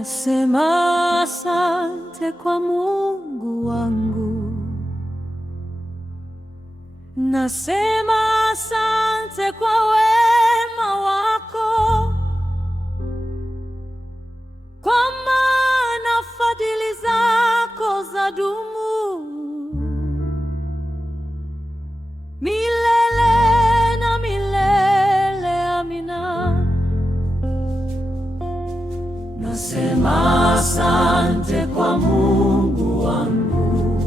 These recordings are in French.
Nasema asante kwa Mungu wangu, nasema asante kwa wema wako, kwa maana fadhili zako zadumu milele na milele. Amina. Nasema asante kwa Mungu wangu,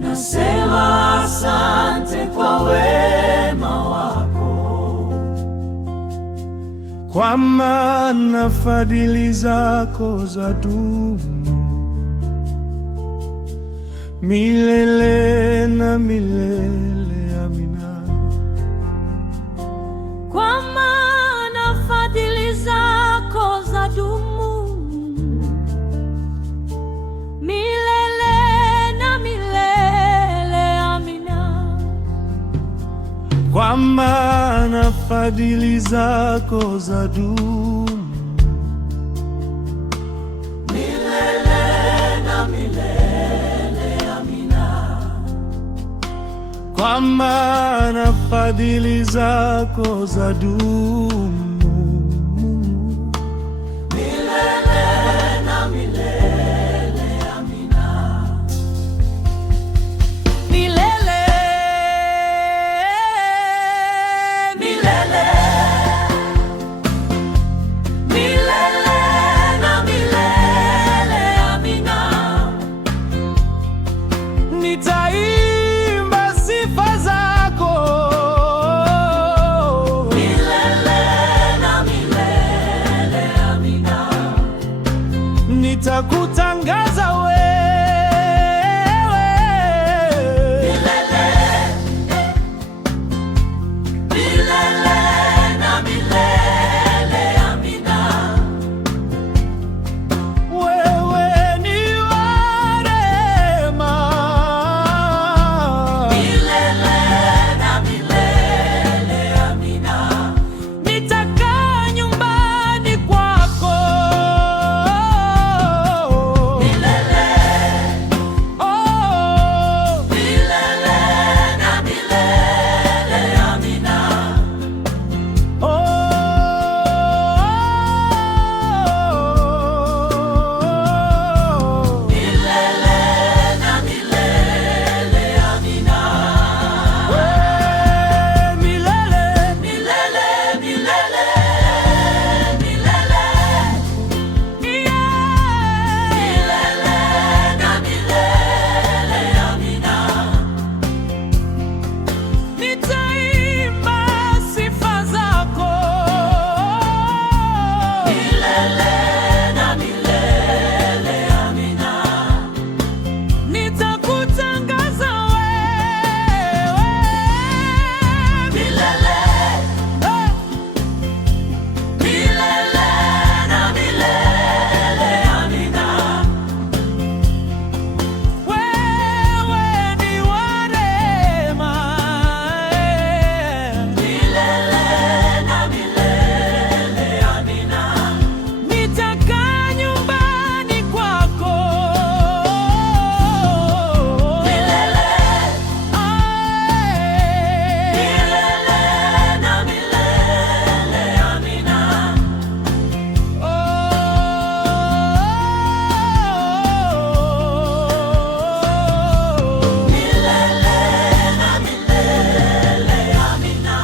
nasema asante kwa wema wako, kwa maana fadhili zako zadumu milele na milele. Amina. kwa maana fadhili zako zadumu milele na milele. Amina. Kwa maana fadhili zako zadumu milele na milele. Amina. kwa maana fadhili zako zadumu milele na milele. Amina. Milele, milele, milele na milele. Amina. nitaimba sifa zako Milele na milele. Amina. nitakutangaza wewe Milele, milele na milele. Amina. wewe ni wa rehema Milele na milele. Amina. nitakaa nyumbani kwako Milele, oh, milele na milele. Amina. oh. Milele na milele. Amina. Milele, Milele, milele, milele. Milele na milele. Amina. nitaimba sifa zako Milele na milele. Amina. nitakutangaza wewe Milele, milele na milele. Amina. wewe ni wa rehema Milele na milele. Amina. nitakaa nyumbani kwako Milele, Ae. milele na milele. Amina. Milele na milele. Amina.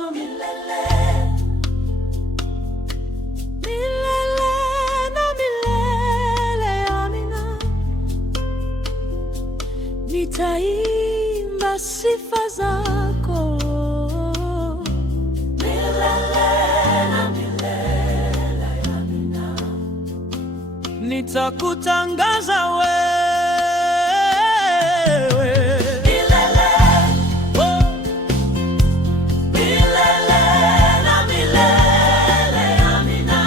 Milele, milele na milele. Amina. Nitaimba sifa zako milele na milele. Amina. nitakutangaza wewe Milele, oh. milele na milele. Amina.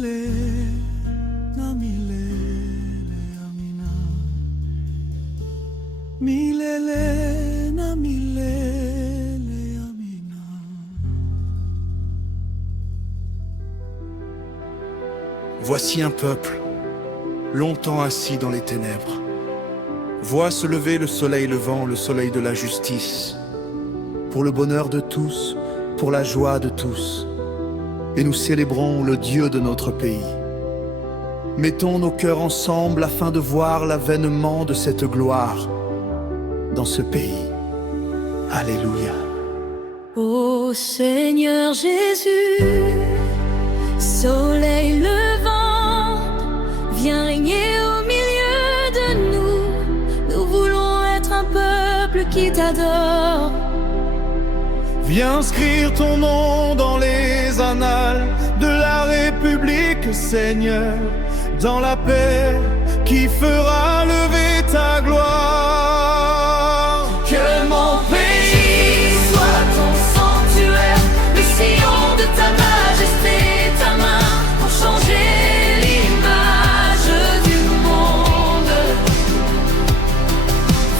milele na milele, amina. Milele na milele, amina. Voici un peuple, longtemps assis dans les ténèbres. Vois se lever le soleil levant, le soleil de la justice, pour le bonheur de tous, pour la joie de tous. Et nous célébrons le Dieu de notre pays. Mettons nos cœurs ensemble afin de voir l'avènement de cette gloire dans ce pays. Alléluia. Ô Seigneur Jésus, soleil levant, viens régner au milieu de nous. Nous voulons être un peuple qui t'adore. Viens inscrire ton nom dans les annales de la République, Seigneur, dans la paix qui fera lever ta gloire. Que mon pays soit ton sanctuaire, le sillon de ta majesté, ta main pour changer l'image du monde.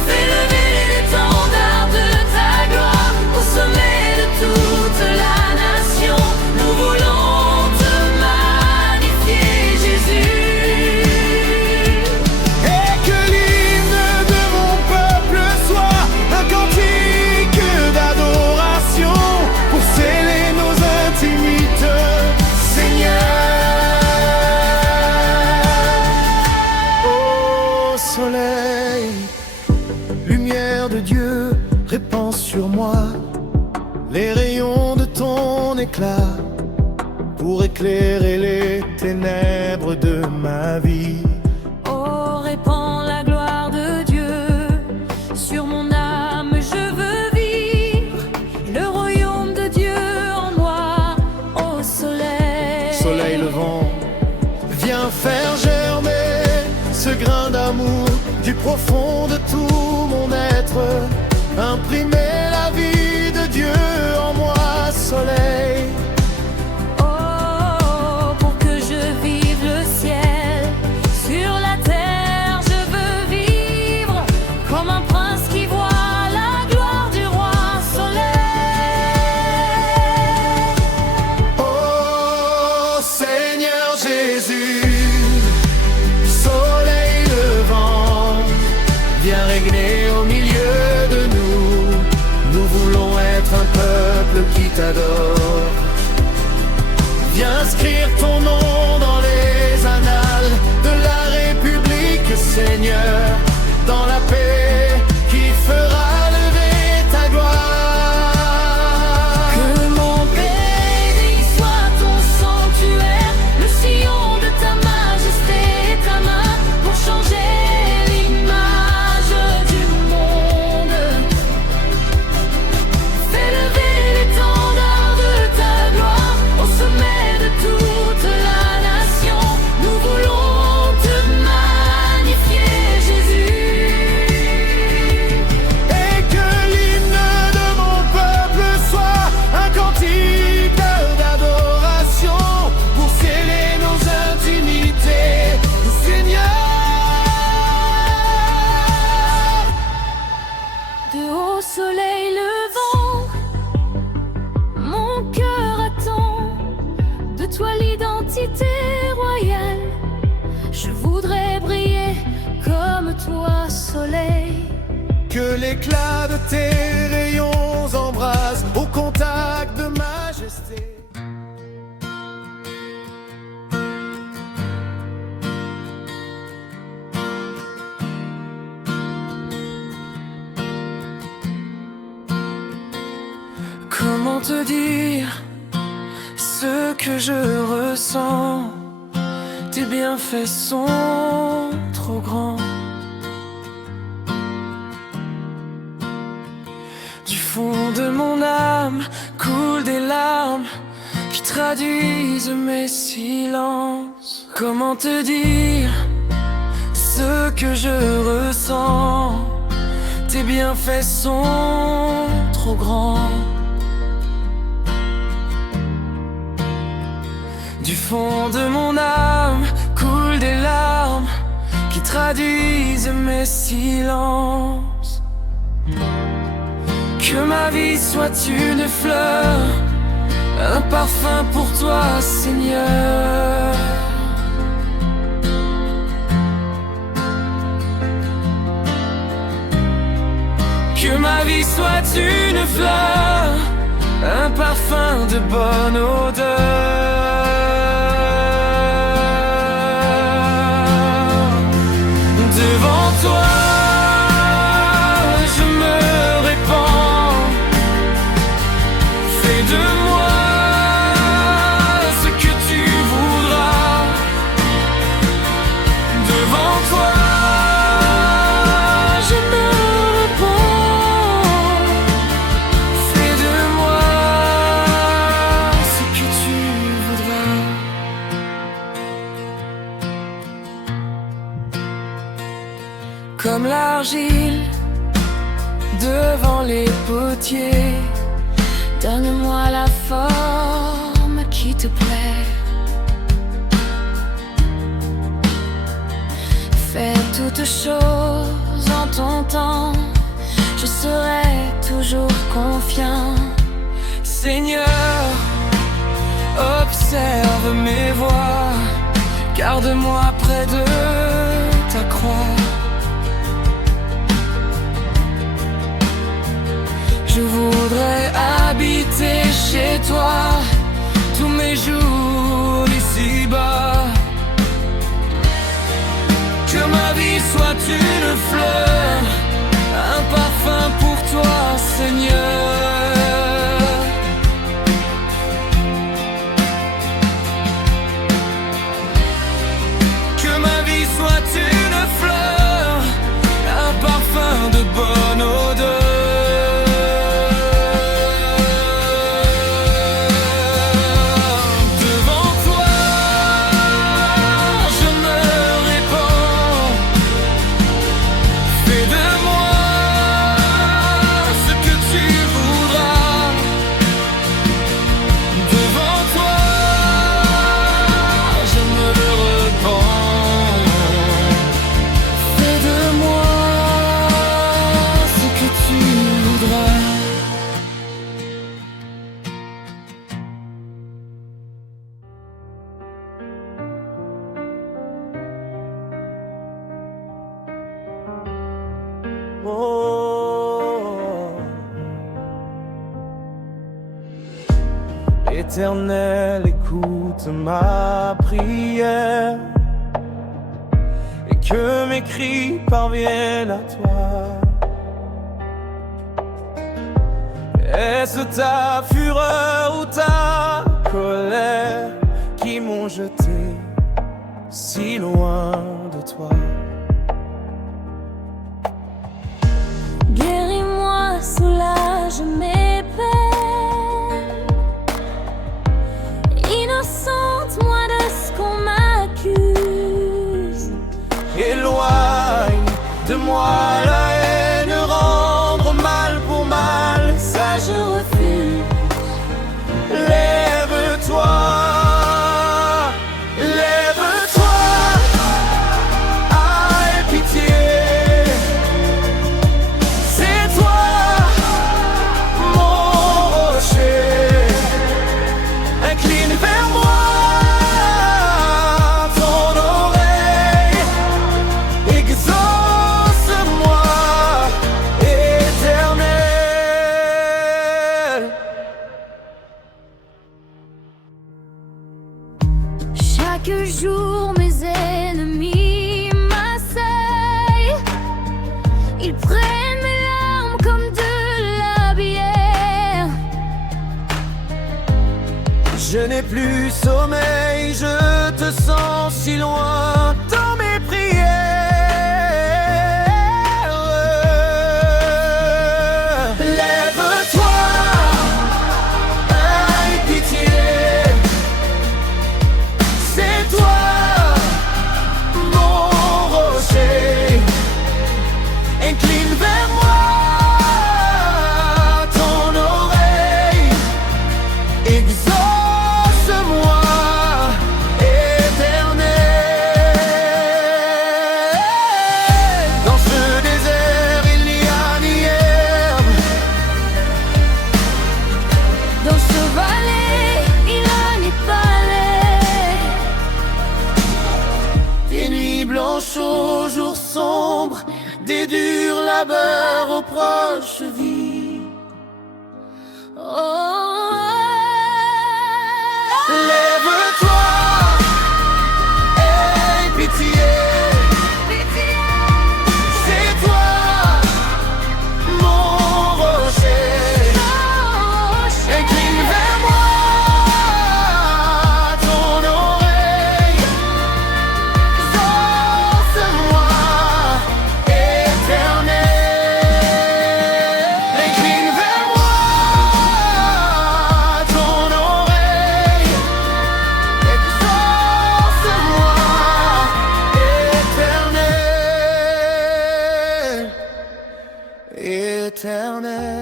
Fais lever l'étendard de ta gloire au sommet de toute la nation. Nous voulons te magnifier, Jésus. Et que l'hymne de mon peuple soit un cantique d'adoration pour sceller nos intimités, Seigneur. Ô soleil, lumière de Dieu, répands sur moi les rayons de ton éclat pour éclairer les ténèbres de ma vie. Oh, répands la gloire de Dieu sur mon âme, je veux vivre le royaume de Dieu en moi. Ô soleil, Soleil levant, viens faire germer ce grain d'amour du profond de tout mon être. Imprimer la vie de Dieu en moi, soleil. oh, pour que je vive le ciel sur la terre, je veux vivre comme un prince qui voit la gloire du roi. Soleil, Ô Seigneur Jésus, soleil levant, viens régner au milieu de nous. Nous voulons être un peuple qui t'adore. Viens inscrire ton nom dans les annales de la République, Seigneur, dans la paix qui fera lever ta gloire. que mon pays soit ton sanctuaire, le sillon de ta majesté, ta main pour changer l'image du monde. Fais lever l'étendard de ta gloire au sommet de toute la nation. Nous voulons te magnifier, Jésus. Et que l'hymne de mon peuple soit un cantique d'adoration pour sceller nos intimités, Seigneur. De haut soleil levant, mon cœur attend de toi l'identité royale. Je voudrais briller comme toi, soleil. Que l'éclat de tes rayons embrase au contact de majesté. Comment te dire ce que je ressens? Tes bienfaits sont trop grands. Du fond de mon âme coulent des larmes qui traduisent mes silences. Comment te dire ce que je ressens? Tes bienfaits sont trop grands. Du fond de mon âme coulent des larmes qui traduisent mes silences. Que ma vie soit une fleur, un parfum pour toi, Seigneur. Que ma vie soit une fleur, un parfum de bonne odeur. Devant toi, je me répands. Fais de moi ce que tu voudras. Devant toi, je me répands. Fais de moi ce que tu voudras. Comme l'argile devant les potiers, donne-moi la forme qui te plaît. Fais toutes choses en ton temps, je serai toujours confiant. Seigneur, observe mes voies, garde-moi près de ta croix. Je voudrais habiter chez toi tous mes jours ici-bas. Que ma vie soit une fleur, un parfum pour toi, Seigneur. Que ma vie soit une fleur, un parfum de bonne odeur. Éternel, écoute ma prière et que mes cris parviennent à toi. Est-ce ta fureur ou ta colère qui m'ont jeté si loin de toi? Guéris-moi, soulage mes peines. Innocente-moi de ce qu'on m'accuse. Éloigne de moi la haine, rendre mal pour mal, ça je refuse. Lève-toi, lève-toi, aie pitié. C'est toi, mon rocher. Incline vers moi ton oreille, exauce-moi, Éternel. Chaque jour mes ennemis m'assaillent. Ils prennent mes larmes comme de la bière. Je n'ai plus sommeil, je te sens si loin dans mes prières. Lève-toi, aie pitié. C'est toi, mon rocher. Incline vers moi ton oreille, exauce-moi, sombre, des durs labeurs aux proches vies. Oh, Lève-toi, aie pitié. C'est toi, mon rocher. Incline vers moi ton oreille. Exauce-moi, Éternel. Incline vers moi ton oreille. Exauce-moi, Éternel. Éternel.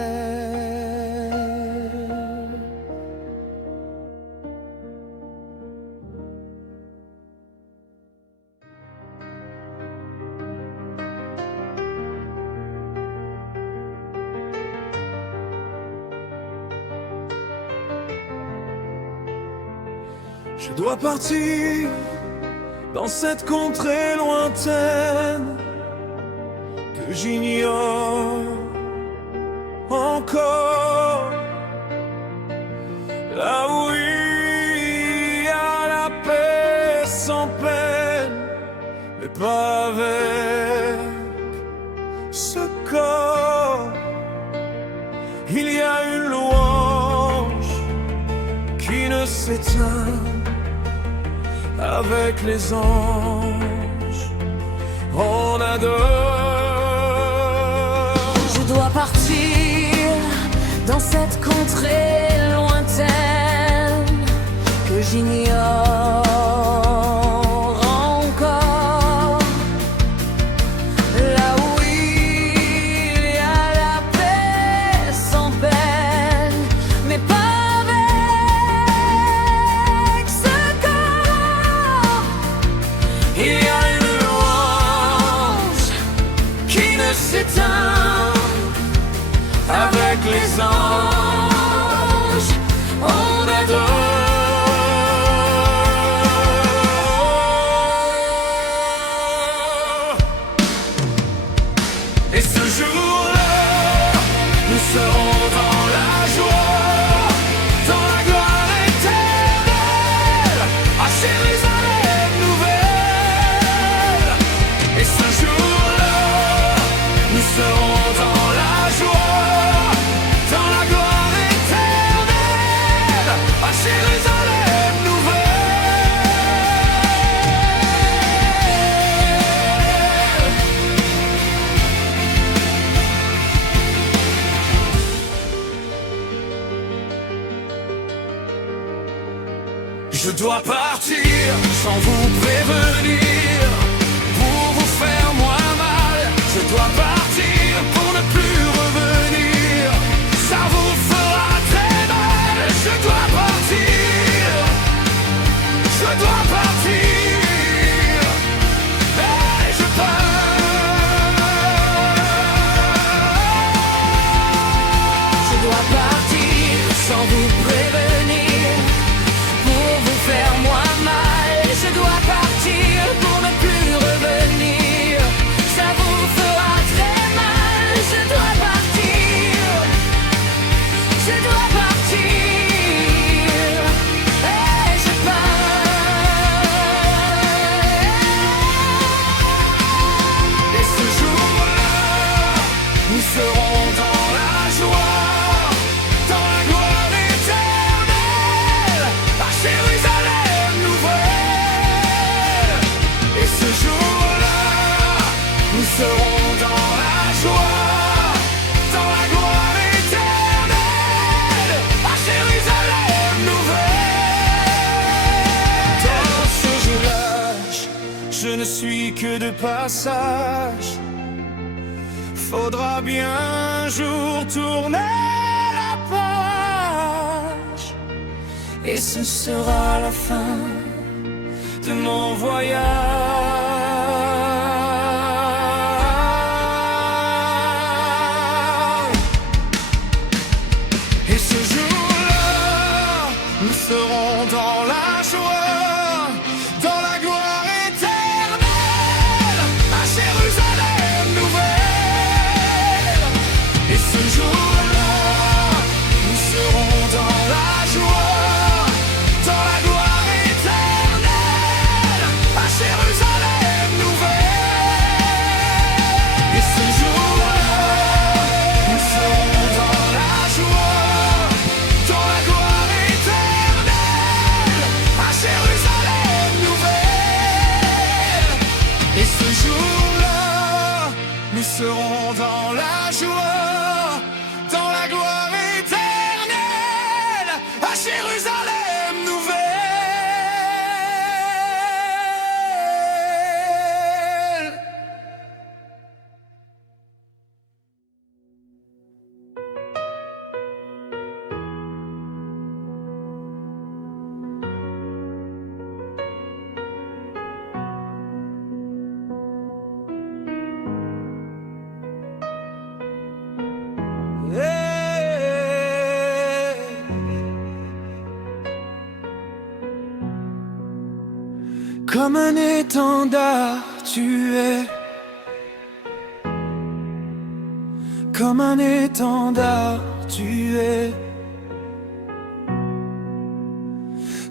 Je dois partir dans cette contrée lointaine que j'ignore encore. Là où il y a la paix sans peine, mais pas avec ce corps. Il y a une louange qui ne s'éteint avec les anges. On adore. je dois partir dans cette contrée lointaine que j'ignore encore. Là où il y a la paix sans peine, mais pas avec ce corps. Il y a une louange qui ne s'éteint avec les anges. On adore. Et ce jour-là, nous serons dans la joie, dans la gloire éternelle, à Jérusalem nouvelle. Et ce jour-là, nous serons dans la joie, dans la gloire éternelle, à Jérusalem nouvelle. Je dois partir sans vous prévenir, pour vous faire moins mal. Je dois partir pour ne plus revenir, ça vous fera très mal. Je dois partir, je dois partir, et je pars. Je dois partir sans vous prévenir, pour vous faire moins mal. Je dois partir pour ne plus revenir, ça vous fera très mal. Je dois partir, je dois partir, et je pars. Et ce jour-là, nous serons dans la joie, dans la gloire éternelle, à Jérusalem nouvelle. Et ce jour-là, nous serons dans la joie, dans la gloire éternelle, à Jérusalem nouvelle. Dans ce jour-là, je ne suis que de passage. Faudra bien un jour tourner la page, et ce sera la fin de mon voyage. Et ce jour-là, nous serons dans la joie, dans la gloire éternelle, à Jérusalem. Comme un étendard, tu es. Comme un étendard, tu es.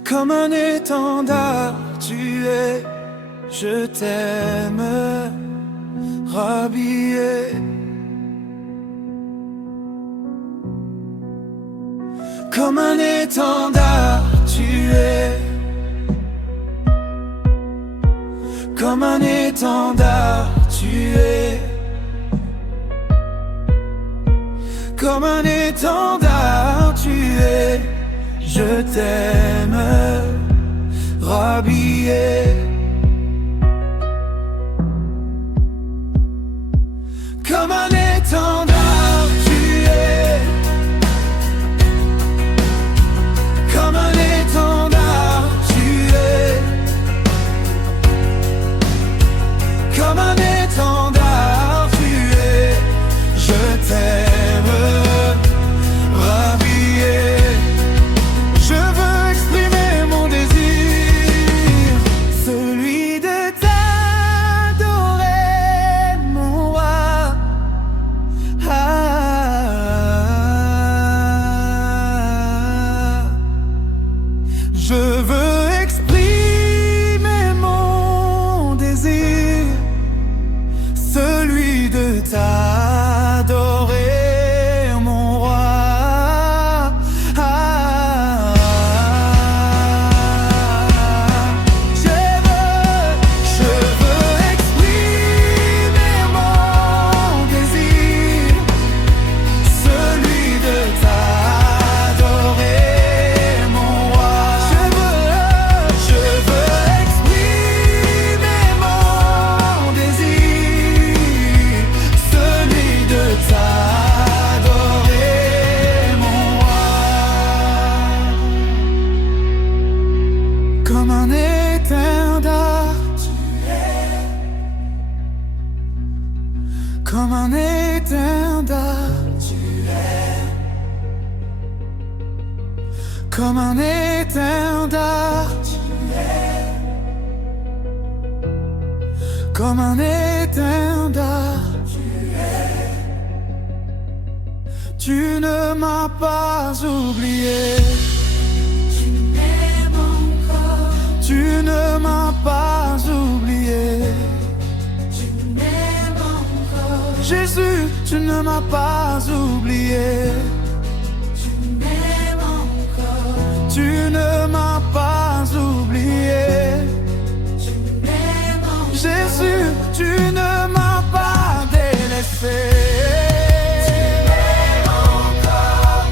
Comme un étendard, tu es. Je t'aime, rhabillé. Comme un étendard, tu es. Comme un étendard, tu es. Comme un étendard, tu es. Je t'aime, rhabillé. Comme un étendard, tu es. Comme un étendard, tu es. Comme un étendard, tu es. Je t'aime, rhabillé. Je veux exprimer mon désir, celui de t'adorer, mon roi. Je veux exprimer mon désir, celui de t'adorer, mon roi. Je veux exprimer mon désir, celui de t'adorer, mon roi. Je veux exprimer mon désir, celui de t'adorer, mon roi. Comme un étendard, tu es. Comme un étendard, tu es. Comme un étendard, tu es. Comme un étendard, tu es. Tu ne m'as pas oublié. Tu m'aimes encore, Tu ne m'as pas oublié. tu m'aimes encore, Jésus, tu ne m'as pas oublié. tu m'aimes encore, Tu ne m'as pas oublié. tu m'aimes encore. Jésus, tu ne m'as pas délaissé.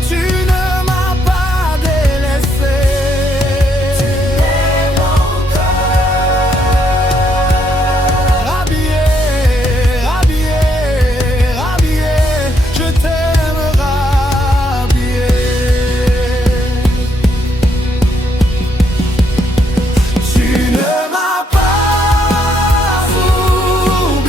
Tu ne m'as pas délaissé. Rhabillé, rhabillé, rhabillé, je t'aime, rhabillé. Tu ne m'as pas oublié.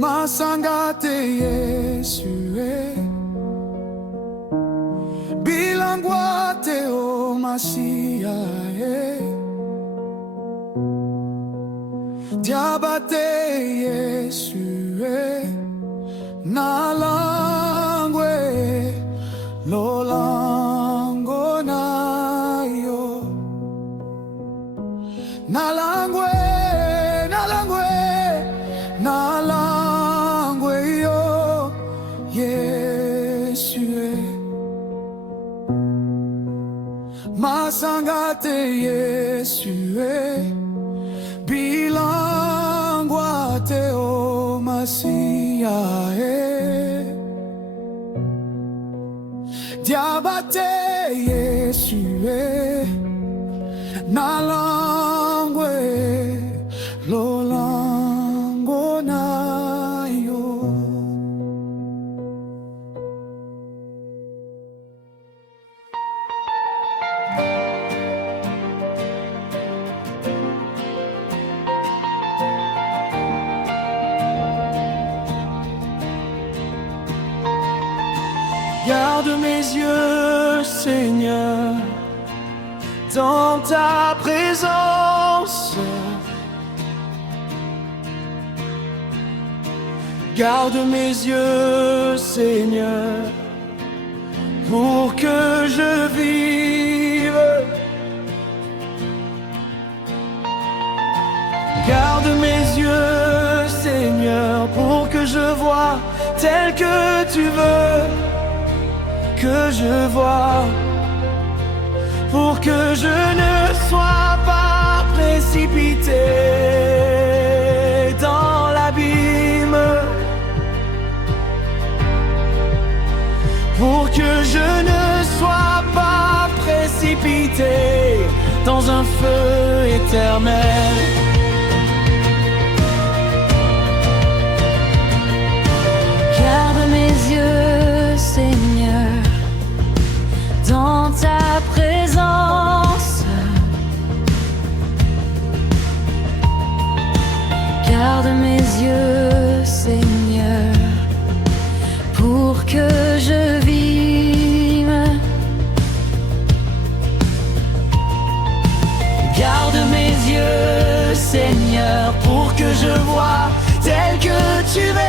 Masangate Yesue Bilangwate o Masia Diabate Yesue Nalangwe Lolango na yo Nalangwe Nalangwe yo Yesue Masangate Yesue Bilangwate o Masia Diabate Yesue Nalangwe Lolango na yo Garde mes yeux, Seigneur, dans ta présence. Garde mes yeux, Seigneur, pour que je vive. Garde mes yeux, Seigneur, pour que je voie tel que tu veux que je vois, pour que je ne sois pas précipité dans l'abîme, pour que je ne sois pas précipité dans un feu éternel. Garde mes yeux, Seigneur, dans ta présence. Garde mes yeux, Seigneur, pour que je vive. Garde mes yeux, Seigneur, pour que je voie tel que tu veux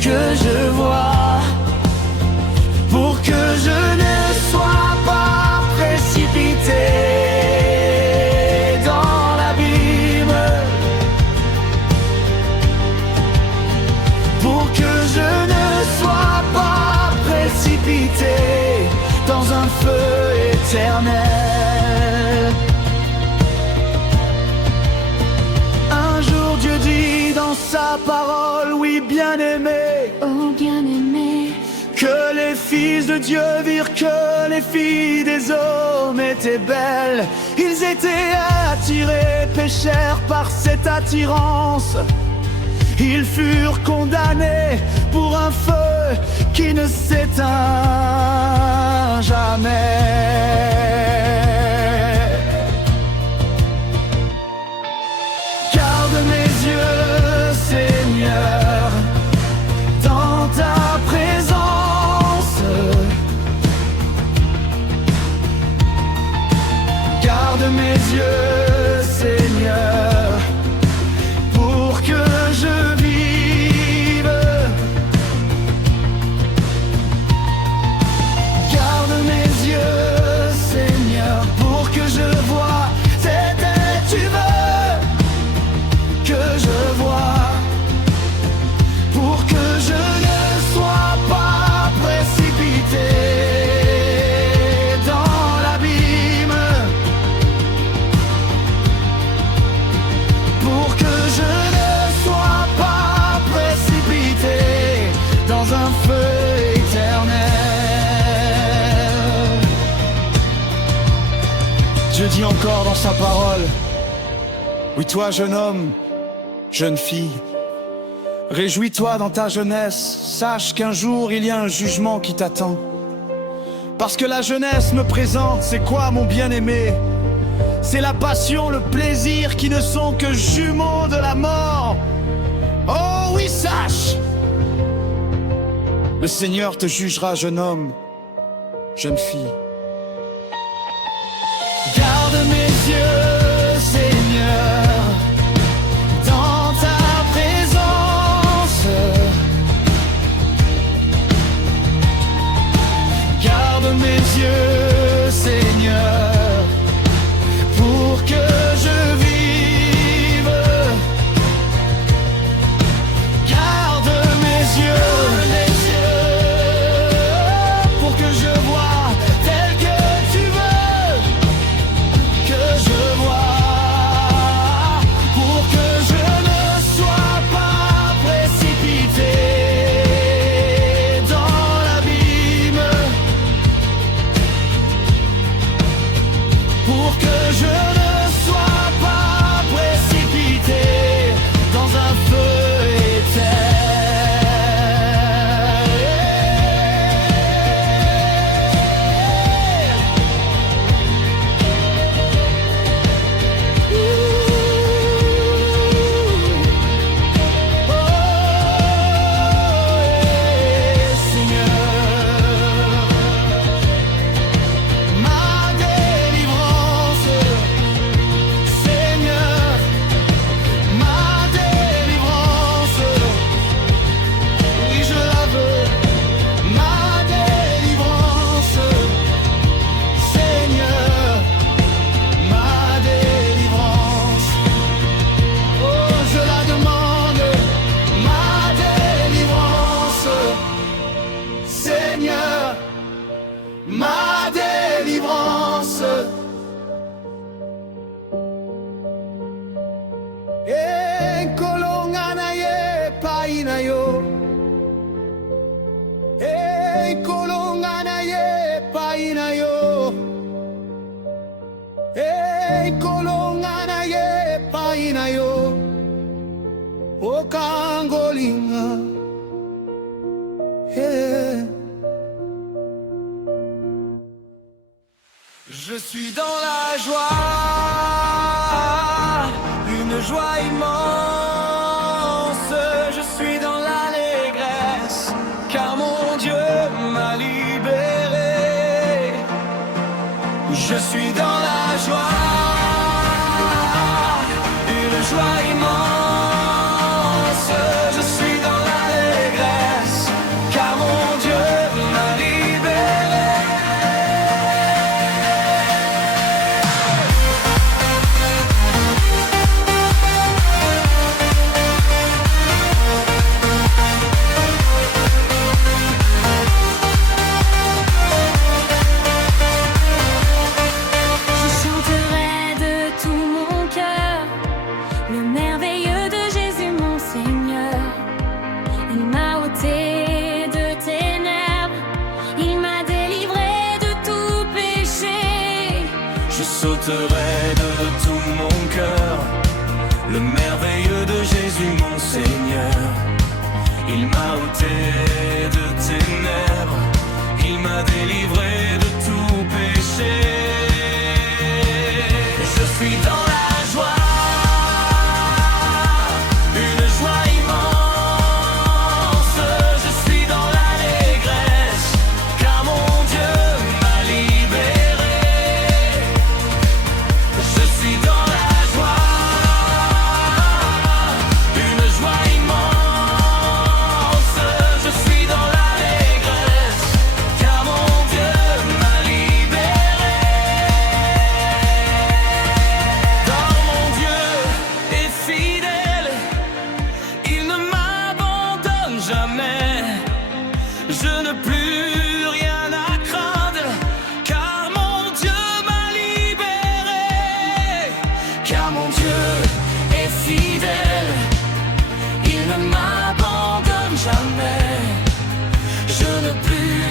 que je vois, pour que je ne sois pas précipité dans l'abîme, pour que je ne sois pas précipité dans un feu éternel. Un jour Dieu dit dans sa parole, oui bien-aimé, oh bien-aimé, que les fils de Dieu virent que les filles des hommes étaient belles. Ils étaient attirés, péchèrent par cette attirance. Ils furent condamnés pour un feu qui ne s'éteint jamais. Garde mes yeux, Seigneur, dans ta présence. Garde mes yeux, Seigneur, pour que je vive. Garde mes yeux, Seigneur, pour que je voie tel que tu veux que je vois, pour que je ne sois pas précipité dans l'abîme, pour que je ne sois pas précipité dans un feu éternel. Dieu dit encore dans sa parole, oui toi jeune homme, jeune fille, réjouis-toi dans ta jeunesse, sache qu'un jour il y a un jugement qui t'attend. Parce que la jeunesse me présente, c'est quoi mon bien-aimé? C'est la passion, le plaisir qui ne sont que jumeaux de la mort. Oh Le Seigneur te jugera, jeune homme, jeune fille. Garde mes yeux, Seigneur, dans ta présence. Garde mes yeux, Seigneur, pour que je vive. Garde mes yeux, pour que je vois tel que tu veux que je vois, pour que je ne sois pas précipité dans l'abîme, pour que je ne sois pas précipité dans un feu éternel. Ma délivrance, e kolongana ye paina yo, e kolongana ye paina yo, e kolongana ye paina yo, o kangolinga, Je suis dans la joie, une joie immense. Je suis dans l'allégresse, car mon Dieu m'a libéré. Je suis dans la joie, une joie immense. Je suis dans l'allégresse, car mon Dieu m'a libéré. Sauterai de tout mon cœur le merveilleux de Jésus mon Seigneur. Il m'a ôté de ténèbres, il m'a délivré de tout péché. Je suis dans la joie, une joie immense. Je suis dans l'allégresse, car mon Dieu m'a libéré. Je suis dans la joie, une joie immense. Je suis dans l'allégresse, car mon Dieu m'a libéré. Car mon Dieu est fidèle, il ne m'abandonne jamais. Je n'ai plus rien à craindre, car mon Dieu m'a libéré. Car mon Dieu est fidèle, il ne m'abandonne jamais. Je n'ai plus